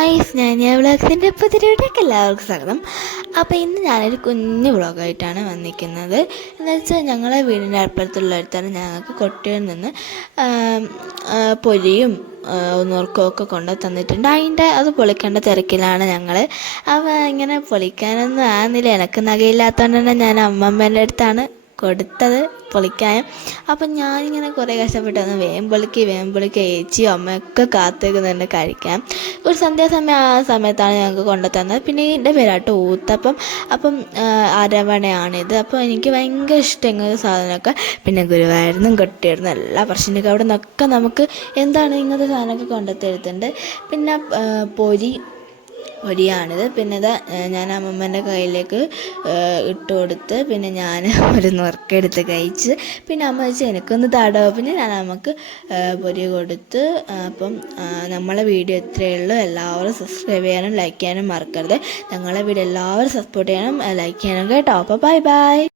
Guys ഞാൻ വ്ളോഗ്സിന്റെ പുതിയവിടേക്ക് എല്ലാവർക്കും സ്വാഗതം. അപ്പോൾ ഇന്ന് ഞാനൊരു കുഞ്ഞു വ്ളോഗായിട്ടാണ് വന്നിരിക്കുന്നത്. എന്ന് വെച്ചാൽ ഞങ്ങളെ വീടിന്റെ അടുപ്പത്തുള്ളടുത്താണ് ഞങ്ങൾക്ക് കൊട്ടിയിൽ നിന്ന് പൊരിയും ആ, നുറുക്കും ഒക്കെ കൊണ്ട് തന്നിട്ടുണ്ട്. അതിന്റെ അത് പൊളിക്കേണ്ട തിരക്കിലാണ് ഞങ്ങൾ അപ്പോൾ ഇങ്ങനെ പൊളിക്കാനൊന്നും ആകുന്നില്ല എനിക്ക് നഗയില്ലാത്തതുകൊണ്ട് തന്നെ ഞാൻ അമ്മമ്മേന്റെ അടുത്താണ് കൊടുത്തത് പൊളിക്കാൻ അപ്പം ഞാനിങ്ങനെ കുറേ കഷ്ടപ്പെട്ട് വന്ന് വേഗം പൊളിക്ക് വേഗം പൊളിക്ക് ഏച്ചിയും അമ്മയൊക്കെ കാത്തിരിക്കുന്നുണ്ട് കഴിക്കാൻ. ഒരു സന്ധ്യാസമയം ആ സമയത്താണ് ഞങ്ങൾക്ക് കൊണ്ടുത്തന്നത് പിന്നെ എന്റെ പേരാട്ടോ ഊത്തപ്പം. അപ്പം അരവണയാണിത്. അപ്പോൾ എനിക്ക് ഭയങ്കര ഇഷ്ടം ഇങ്ങനത്തെ സാധനമൊക്കെ. പിന്നെ ഗുരുവായിരുന്നു കൊട്ടിയായിരുന്നു എല്ലാ പ്രശ്നമൊക്കെ അവിടെ നിന്നൊക്കെ നമുക്ക് എന്താണ് ഇങ്ങനത്തെ സാധനമൊക്കെ കൊണ്ടുത്തരുത്തുണ്ട് പിന്നെ പൊരി പൊരിയാണിത് പിന്നെ ഇത് ഞാൻ അമ്മമ്മേന്റെ കയ്യിലേക്ക് ഇട്ട് കൊടുത്ത് പിന്നെ ഞാൻ ഒരു നുറുക്കെടുത്ത് കഴിച്ച് പിന്നെ അമ്മ വെച്ച് എനിക്കൊന്ന് താടോ പിന്നെ ഞാൻ നമുക്ക് പൊരി കൊടുത്ത് അപ്പം നമ്മളെ വീഡിയോ ഇത്രയേ ഉള്ളൂ. എല്ലാവരും സബ്സ്ക്രൈബ് ചെയ്യാനും ലൈക്ക് ചെയ്യാനും മറക്കരുത്. ഞങ്ങളെ വീഡിയോ എല്ലാവരും സപ്പോർട്ട് ചെയ്യണം ലൈക്ക് ചെയ്യണം കേട്ടോ. അപ്പോൾ ബൈ ബൈ